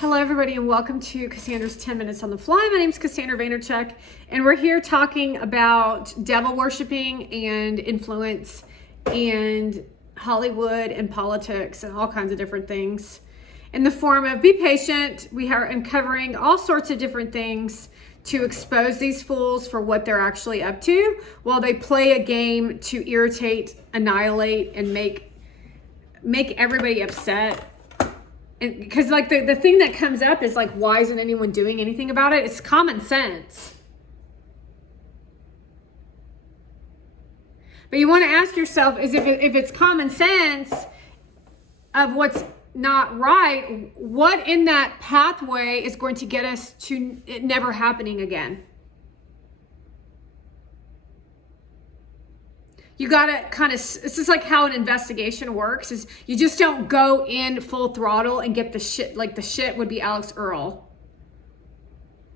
Hello, everybody, and welcome to Cassandra's 10 Minutes on the Fly. My name is Cassandra Vaynerchuk, and we're here talking about devil worshiping and influence and Hollywood and politics and all kinds of different things. In the form of be patient, we are uncovering all sorts of different things to expose these fools for what they're actually up to while they play a game to irritate, annihilate, and make everybody upset. Because like the thing that comes up is like, why isn't anyone doing anything about it? It's common sense. But you want to ask yourself is if it's common sense of what's not right, what in that pathway is going to get us to it never happening again? You gotta kind of, this is like how an investigation works, is you just don't go in full throttle and get the shit, like the shit would be Alex Earl.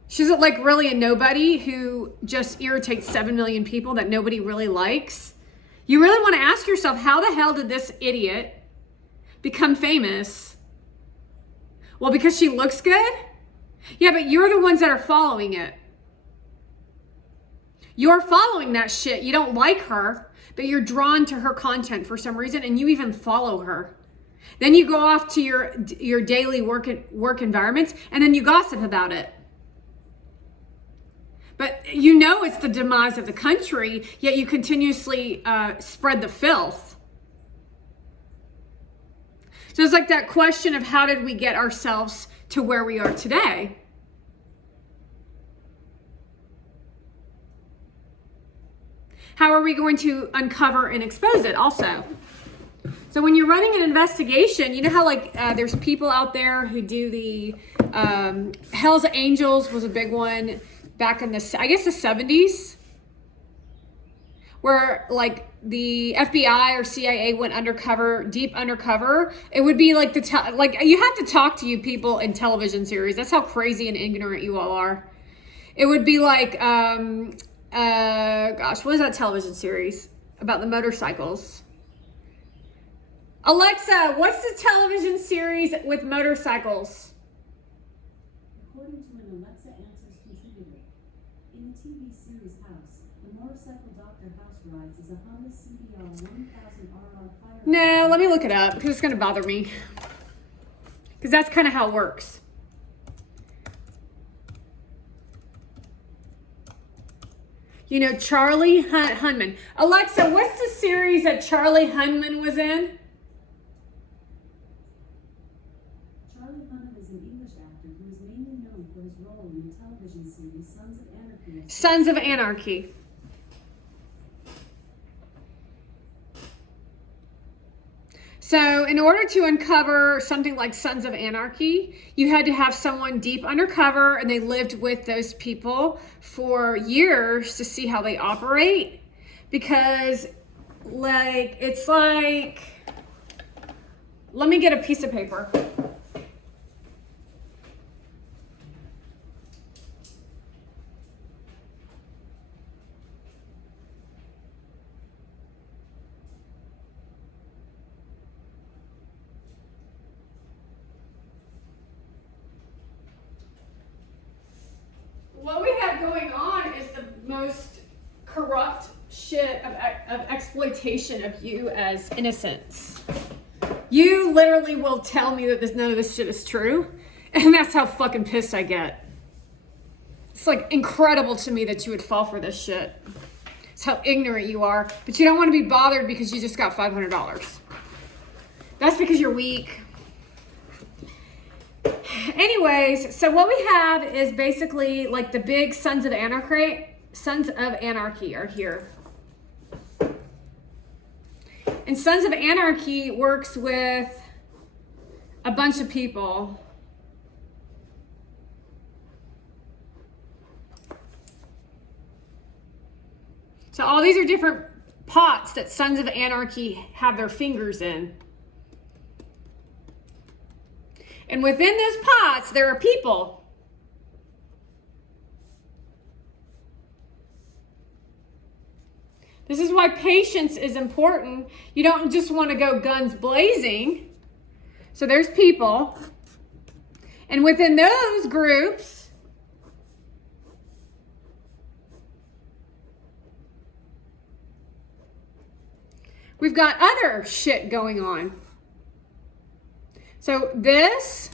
She's like really a nobody who just irritates 7 million people that nobody really likes. You really want to ask yourself, how the hell did this idiot become famous? Well, because she looks good? Yeah, but you're the ones that are following it. You're following that shit. You don't like her, but you're drawn to her content for some reason, and you even follow her. Then you go off to your daily work environments, and then you gossip about it. But you know it's the demise of the country, yet you continuously spread the filth. So it's like that question of how did we get ourselves to where we are today? How are we going to uncover and expose it also? So when you're running an investigation, you know how like there's people out there who do the Hell's Angels was a big one back in the, I guess the 70s, where like the FBI or CIA went undercover, deep undercover. It would be like like you have to talk to you people in television series. That's how crazy and ignorant you all are. It would be like, gosh, what is that television series about the motorcycles? Alexa, what's the television series with motorcycles? According to an Alexa Answers contributor, in the TV series House, the motorcycle Dr. House rides is a Honda CBR 1000RR fire. No, let me look it up because it's going to bother me. Because that's kind of how it works. You know, Charlie Hunman. Alexa, what's the series that Charlie Hunman was in? Charlie Hunnam is an English actor who is mainly known for his role in the television series Sons of Anarchy. Sons of Anarchy. So in order to uncover something like Sons of Anarchy, you had to have someone deep undercover, and they lived with those people for years to see how they operate. Because like, it's like, let me get a piece of paper. What we have going on is the most corrupt shit of exploitation of you as innocents. You literally will tell me that none of this shit is true, and that's how fucking pissed I get. It's like incredible to me that you would fall for this shit. It's how ignorant you are, but you don't want to be bothered because you just got $500. That's because you're weak. Anyways, so what we have is basically like the big Sons of Anarchy are here. And Sons of Anarchy works with a bunch of people. So all these are different pots that Sons of Anarchy have their fingers in. And within those pots, there are people. This is why patience is important. You don't just want to go guns blazing. So there's people. And within those groups, we've got other shit going on. So this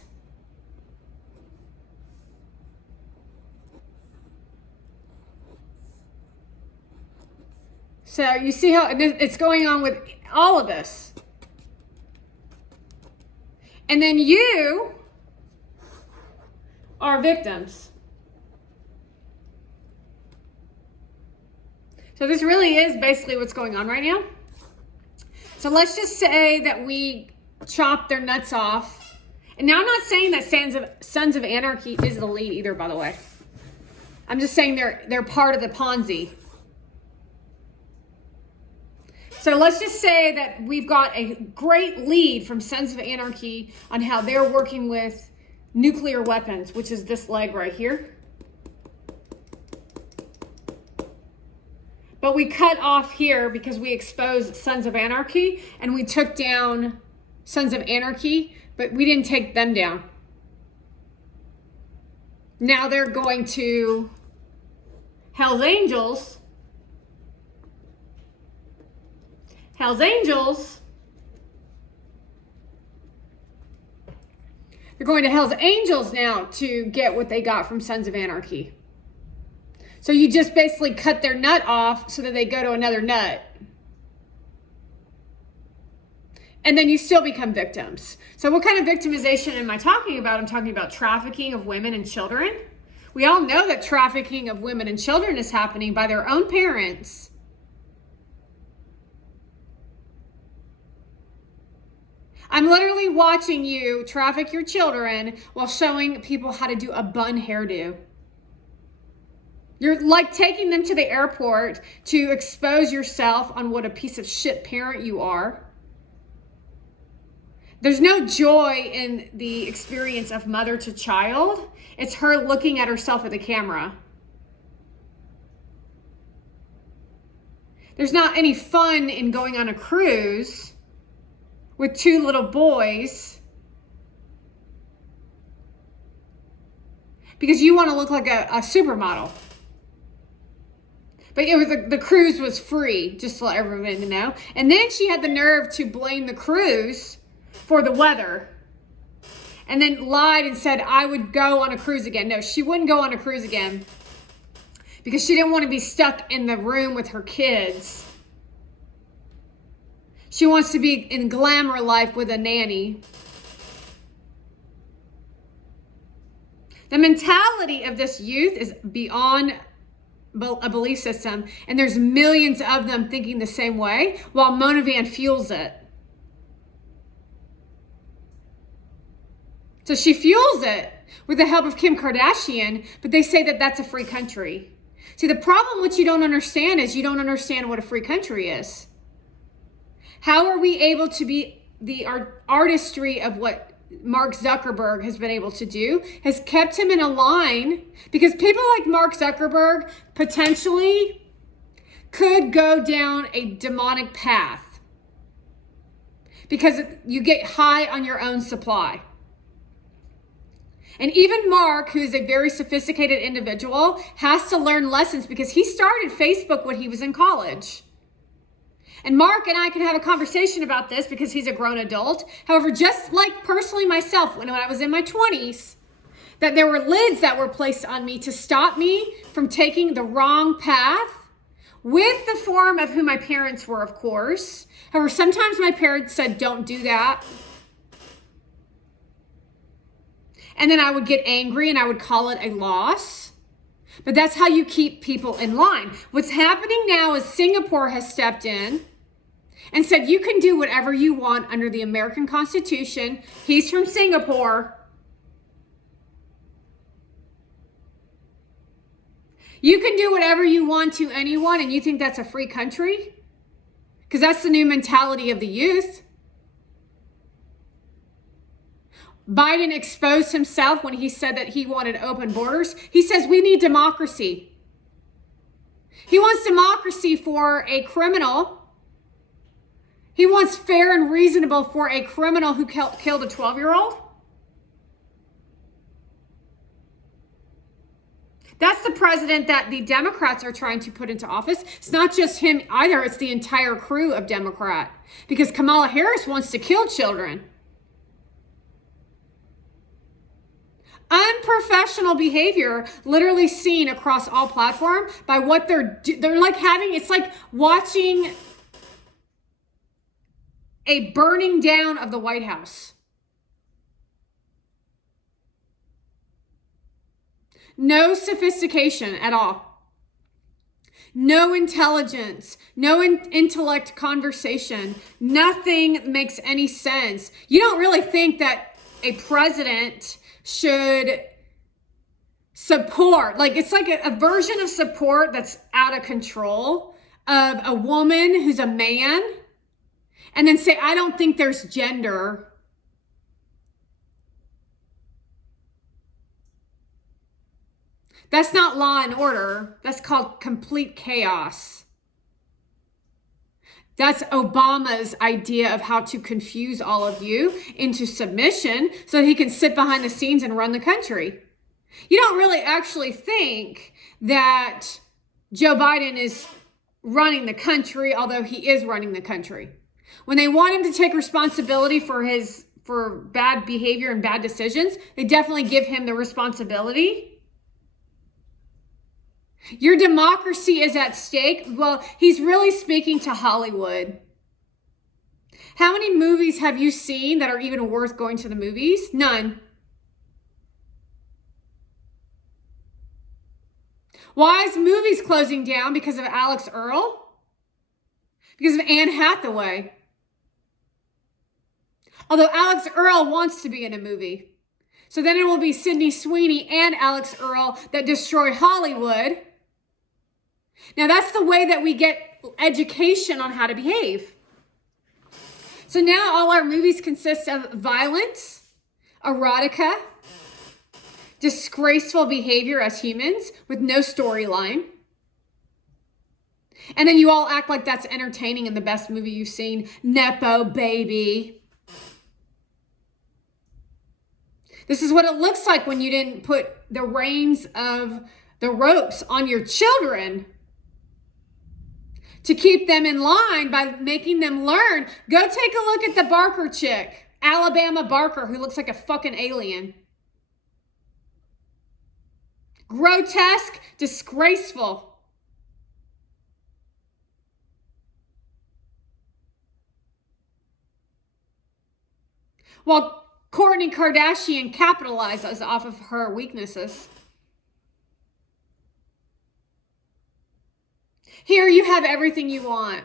So you see how it's going on with all of this. And then you are victims. So this really is basically what's going on right now. So let's just say that we chop their nuts off. And now I'm not saying that Sons of Anarchy is the lead either, by the way. I'm just saying they're part of the Ponzi. So let's just say that we've got a great lead from Sons of Anarchy on how they're working with nuclear weapons, which is this leg right here. But we cut off here because we exposed Sons of Anarchy and we took down Sons of Anarchy, but we didn't take them down. Now they're going to Hell's Angels. Hell's Angels. They're going to Hell's Angels now to get what they got from Sons of Anarchy. So you just basically cut their nut off so that they go to another nut. And then you still become victims. So what kind of victimization am I talking about? I'm talking about trafficking of women and children. We all know that trafficking of women and children is happening by their own parents. I'm literally watching you traffic your children while showing people how to do a bun hairdo. You're like taking them to the airport to expose yourself on what a piece of shit parent you are. There's no joy in the experience of mother to child. It's her looking at herself at the camera. There's not any fun in going on a cruise with two little boys because you want to look like a supermodel. But it was the cruise was free, just to let everyone know. And then she had the nerve to blame the cruise for the weather. And then lied and said, I would go on a cruise again. No, she wouldn't go on a cruise again because she didn't want to be stuck in the room with her kids. She wants to be in glamour life with a nanny. The mentality of this youth is beyond a belief system, and there's millions of them thinking the same way, while Mona Van fuels it. So she fuels it with the help of Kim Kardashian, but they say that that's a free country. See, the problem what you don't understand is you don't understand what a free country is. How are we able to be the artistry of what Mark Zuckerberg has been able to do has kept him in a line, because people like Mark Zuckerberg potentially could go down a demonic path because you get high on your own supply. And even Mark, who's a very sophisticated individual, has to learn lessons because he started Facebook when he was in college. And Mark and I can have a conversation about this because he's a grown adult. However, just like personally myself, when I was in my 20s, that there were lids that were placed on me to stop me from taking the wrong path with the form of who my parents were, of course. However, sometimes my parents said, don't do that. And then I would get angry and I would call it a loss. But that's how you keep people in line. What's happening now is Singapore has stepped in and said, you can do whatever you want under the American Constitution. He's from Singapore. You can do whatever you want to anyone, and you think that's a free country? Because that's the new mentality of the youth. Biden exposed himself when he said that he wanted open borders. He says we need democracy. He wants democracy for a criminal. He wants fair and reasonable for a criminal who killed a 12-year-old. That's the president that the Democrats are trying to put into office. It's not just him either. It's the entire crew of Democrat, because Kamala Harris wants to kill children. Unprofessional behavior literally seen across all platforms by what they're like having. It's like watching a burning down of the White House. No sophistication at all. No intelligence, no intellect conversation. Nothing makes any sense. You don't really think that a president should support, like it's like a version of support that's out of control of a woman who's a man, and then say, I don't think there's gender. That's not law and order. That's called complete chaos. That's Obama's idea of how to confuse all of you into submission so he can sit behind the scenes and run the country. You don't really actually think that Joe Biden is running the country, although he is running the country. When they want him to take responsibility for bad behavior and bad decisions, they definitely give him the responsibility. Your democracy is at stake. Well, he's really speaking to Hollywood. How many movies have you seen that are even worth going to the movies? None. Why is movies closing down? Because of Alex Earl? Because of Anne Hathaway? Although Alex Earl wants to be in a movie. So then it will be Sydney Sweeney and Alex Earl that destroy Hollywood. Now that's the way that we get education on how to behave. So now all our movies consist of violence, erotica, disgraceful behavior as humans with no storyline. And then you all act like that's entertaining and the best movie you've seen. Nepo baby. This is what it looks like when you didn't put the reins of the ropes on your children to keep them in line by making them learn. Go take a look at the Barker chick, Alabama Barker, who looks like a fucking alien. Grotesque, disgraceful. While Kourtney Kardashian capitalizes off of her weaknesses. Here you have everything you want.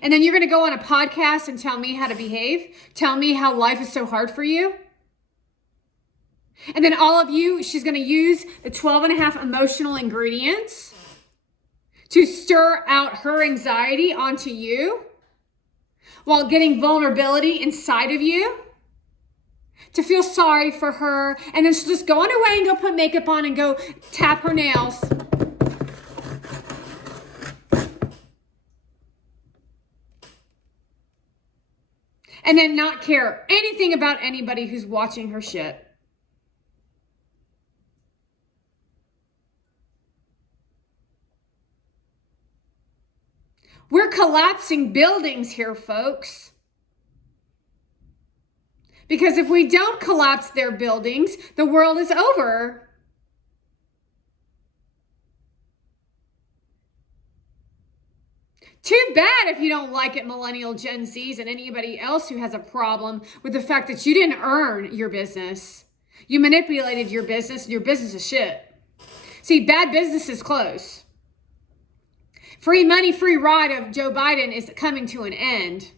And then you're going to go on a podcast and tell me how to behave? Tell me how life is so hard for you? And then all of you, she's going to use the 12 and a half emotional ingredients to stir out her anxiety onto you while getting vulnerability inside of you to feel sorry for her. And then she'll just go on her way and go put makeup on and go tap her nails. And then not care anything about anybody who's watching her shit. We're collapsing buildings here, folks. Because if we don't collapse their buildings, the world is over. Too bad if you don't like it, millennial Gen Zs and anybody else who has a problem with the fact that you didn't earn your business. You manipulated your business and your business is shit. See, bad businesses close. Free money, free ride of Joe Biden is coming to an end.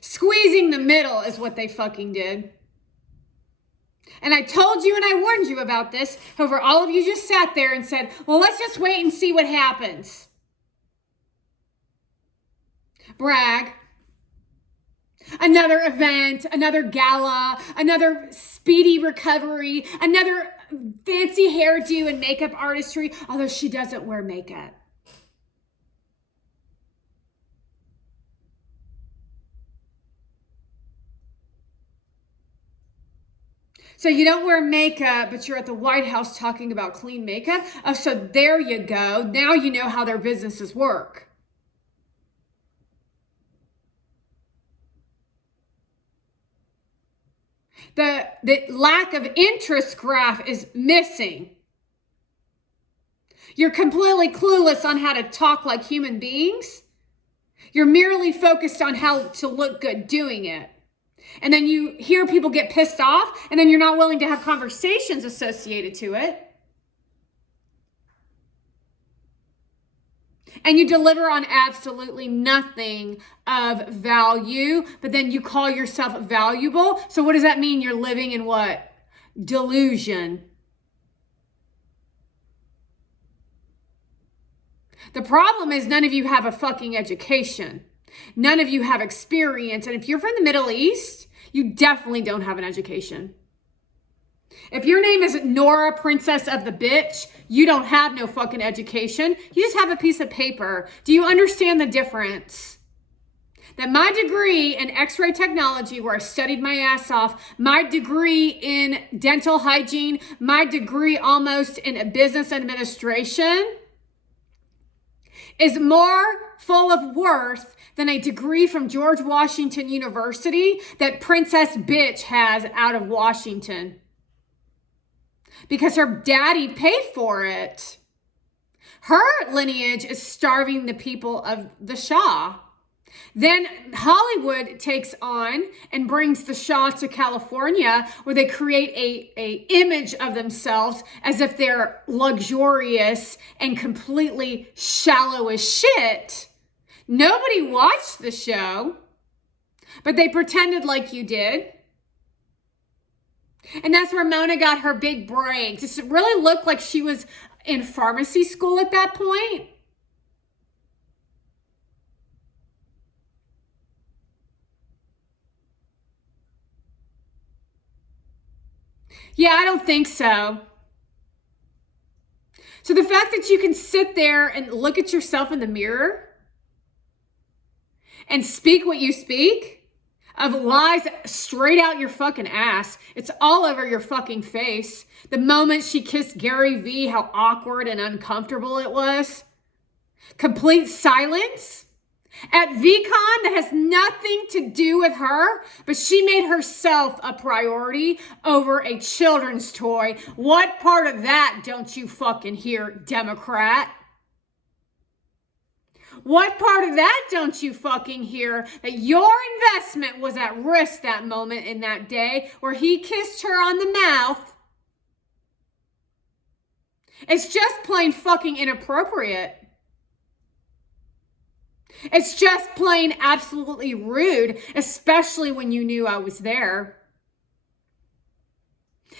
Squeezing the middle is what they fucking did. And I told you and I warned you about this. However, all of you just sat there and said, well, let's just wait and see what happens. Brag. Another event, another gala, another speedy recovery, another fancy hairdo and makeup artistry, although she doesn't wear makeup. So you don't wear makeup, but you're at the White House talking about clean makeup? Oh, so there you go. Now you know how their businesses work. The lack of interest graph is missing. You're completely clueless on how to talk like human beings. You're merely focused on how to look good doing it. And then you hear people get pissed off, and then you're not willing to have conversations associated to it. And you deliver on absolutely nothing of value, but then you call yourself valuable. So what does that mean? You're living in what? Delusion. The problem is none of you have a fucking education. None of you have experience. And if you're from the Middle East, you definitely don't have an education. If your name is Nora, Princess of the Bitch, you don't have no fucking education. You just have a piece of paper. Do you understand the difference? That my degree in x-ray technology, where I studied my ass off, my degree in dental hygiene, my degree almost in business administration is more full of worth than a degree from George Washington University that Princess Bitch has out of Washington. Because her daddy paid for it. Her lineage is starving the people of the Shah. Then Hollywood takes on and brings the Shah to California, where they create a image of themselves as if they're luxurious and completely shallow as shit. Nobody watched the show, but they pretended like you did. And that's where Mona got her big break. Just really looked like she was in pharmacy school at that point. Yeah, I don't think so. So the fact that you can sit there and look at yourself in the mirror and speak what you speak, of lies straight out your fucking ass. It's all over your fucking face. The moment she kissed Gary Vee, how awkward and uncomfortable it was. Complete silence. At VCon, that has nothing to do with her, but she made herself a priority over a children's toy. What part of that don't you fucking hear, Democrat? What part of that don't you fucking hear? That your investment was at risk that moment in that day where he kissed her on the mouth. It's just plain fucking inappropriate. It's just plain absolutely rude, especially when you knew I was there.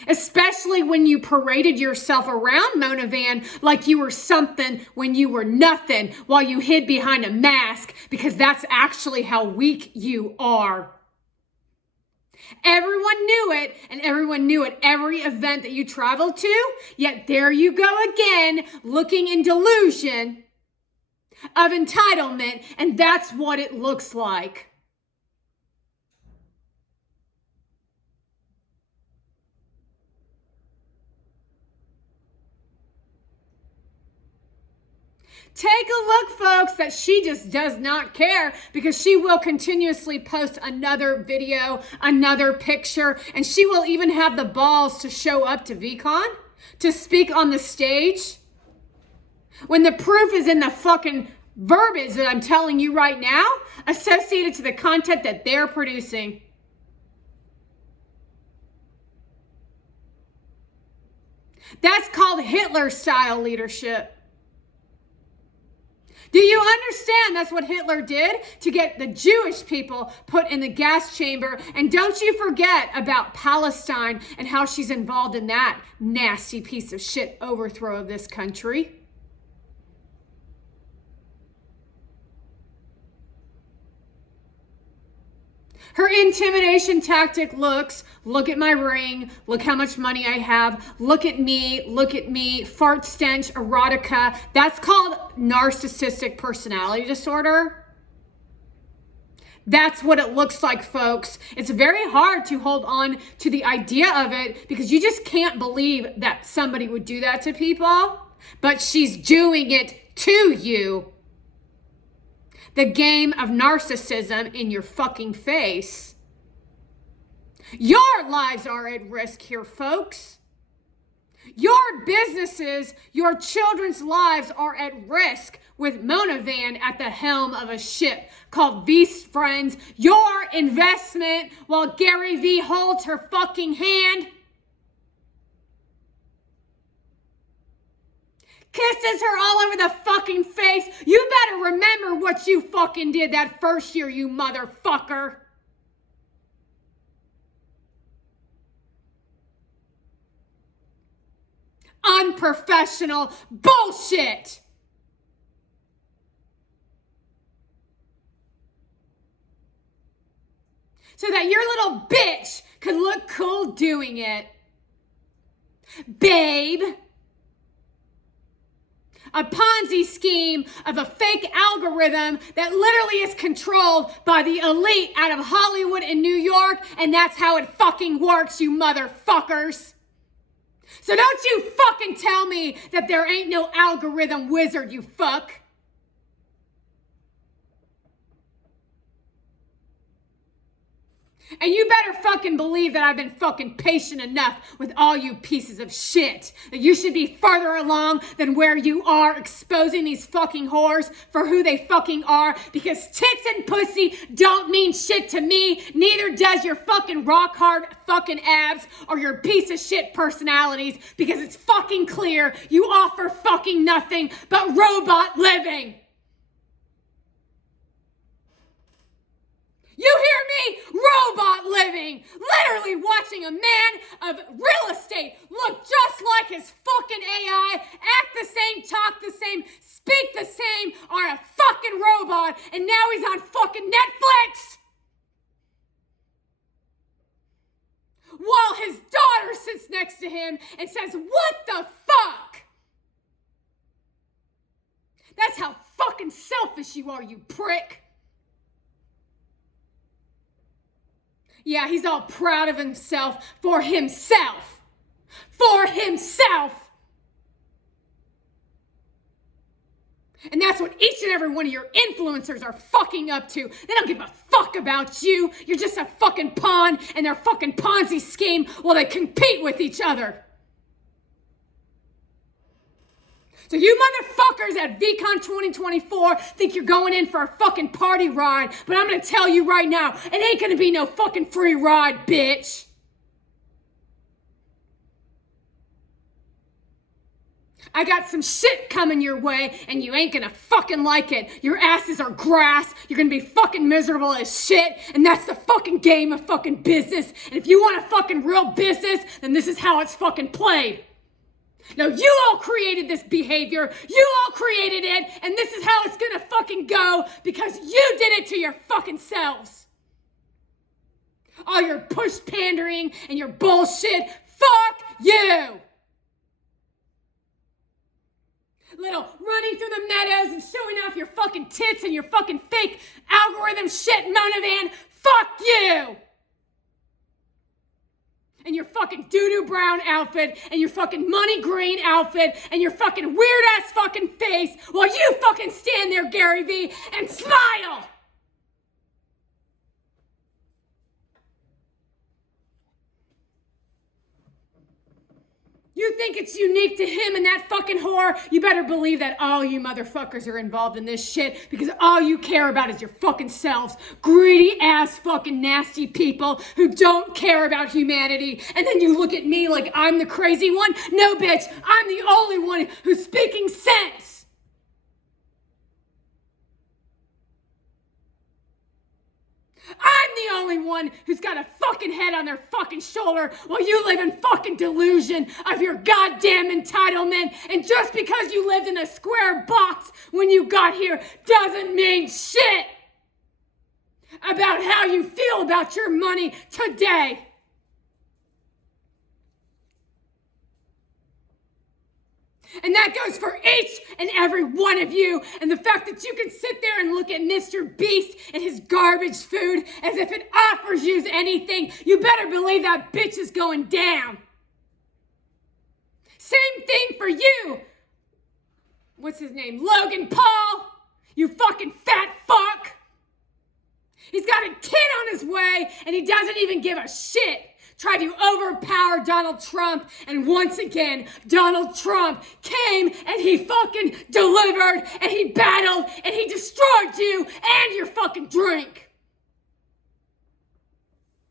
Especially when you paraded yourself around Mona Van like you were something when you were nothing, while you hid behind a mask, because that's actually how weak you are. Everyone knew it, and everyone knew at every event that you traveled to, yet there you go again, looking in delusion of entitlement, and that's what it looks like. Take a look, folks, that she just does not care, because she will continuously post another video, another picture, and she will even have the balls to show up to VCon, to speak on the stage, when the proof is in the fucking verbiage that I'm telling you right now, associated to the content that they're producing. That's called Hitler-style leadership. Do you understand that's what Hitler did to get the Jewish people put in the gas chamber? And don't you forget about Palestine and how she's involved in that nasty piece of shit overthrow of this country. Her intimidation tactic look at my ring, look how much money I have, look at me, fart stench, erotica. That's called narcissistic personality disorder. That's what it looks like, folks. It's very hard to hold on to the idea of it because you just can't believe that somebody would do that to people, but she's doing it to you. The game of narcissism in your fucking face. Your lives are at risk here, folks. Your businesses, your children's lives are at risk with Mona Van at the helm of a ship called V's Friends. Your investment while Gary Vee holds her fucking hand. Kisses her all over the fucking face. You better remember what you fucking did that first year, you motherfucker. Unprofessional bullshit. So that your little bitch could look cool doing it. Babe. A Ponzi scheme of a fake algorithm that literally is controlled by the elite out of Hollywood and New York, and that's how it fucking works, you motherfuckers. So don't you fucking tell me that there ain't no algorithm wizard, you fuck. And you better fucking believe that I've been fucking patient enough with all you pieces of shit. That you should be further along than where you are exposing these fucking whores for who they fucking are. Because tits and pussy don't mean shit to me. Neither does your fucking rock hard fucking abs or your piece of shit personalities. Because it's fucking clear you offer fucking nothing but robot living. You hear me? Robot living. Literally watching a man of real estate look just like his fucking AI, act the same, talk the same, speak the same, are a fucking robot, and now he's on fucking Netflix. While his daughter sits next to him and says, "What the fuck?" That's how fucking selfish you are, you prick. Yeah, he's all proud of himself for himself. For himself. And that's what each and every one of your influencers are fucking up to. They don't give a fuck about you. You're just a fucking pawn in their fucking Ponzi scheme while they compete with each other. So you motherfuckers at VCon 2024 think you're going in for a fucking party ride, but I'm gonna tell you right now, it ain't gonna be no fucking free ride, bitch. I got some shit coming your way, and you ain't gonna fucking like it. Your asses are grass, you're gonna be fucking miserable as shit, and that's the fucking game of fucking business. And if you want a fucking real business, then this is how it's fucking played. No, you all created this behavior. You all created it, and this is how it's gonna fucking go because you did it to your fucking selves. All your push pandering and your bullshit, fuck you. Little running through the meadows and showing off your fucking tits and your fucking fake algorithm shit, Mona Van, fuck you. And your fucking doo-doo brown outfit, and your fucking money green outfit, and your fucking weird-ass fucking face, while you fucking stand there, Gary Vee, and smile! You think it's unique to him and that fucking whore? You better believe that all you motherfuckers are involved in this shit because all you care about is your fucking selves. Greedy ass fucking nasty people who don't care about humanity. And then you look at me like I'm the crazy one? No, bitch, I'm the only one who's speaking sense. I'm the only one who's got a fucking head on their fucking shoulder while you live in fucking delusion of your goddamn entitlement. And just because you lived in a square box when you got here doesn't mean shit about how you feel about your money today. And that goes for each and every one of you. And the fact that you can sit there and look at Mr. Beast and his garbage food as if it offers you anything, you better believe that bitch is going down. Same thing for you. What's his name? Logan Paul. You fucking fat fuck. He's got a kid on his way and he doesn't even give a shit. Tried to overpower Donald Trump, and once again, Donald Trump came and he fucking delivered and he battled and he destroyed you and your fucking drink.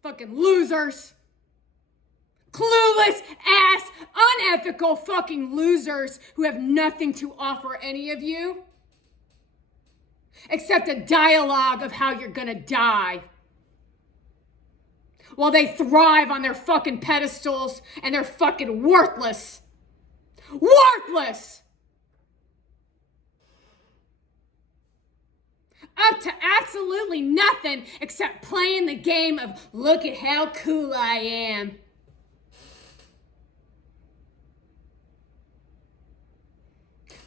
Fucking losers. Clueless ass, unethical fucking losers who have nothing to offer any of you except a dialogue of how you're gonna die. While they thrive on their fucking pedestals and they're fucking worthless. Worthless! Up to absolutely nothing except playing the game of look at how cool I am.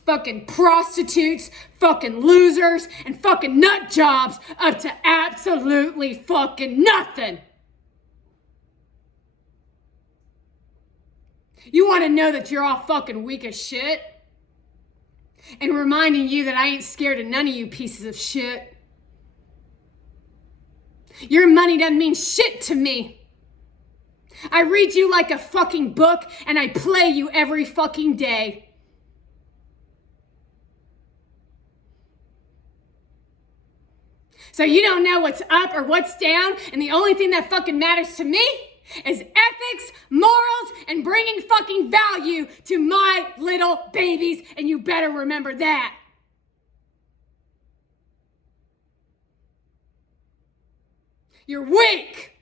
Fucking prostitutes, fucking losers, and fucking nut jobs up to absolutely fucking nothing. You want to know that you're all fucking weak as shit? And reminding you that I ain't scared of none of you pieces of shit. Your money doesn't mean shit to me. I read you like a fucking book and I play you every fucking day. So you don't know what's up or what's down, and the only thing that fucking matters to me is ethics, morals, and bringing fucking value to my little babies, and you better remember that. You're weak.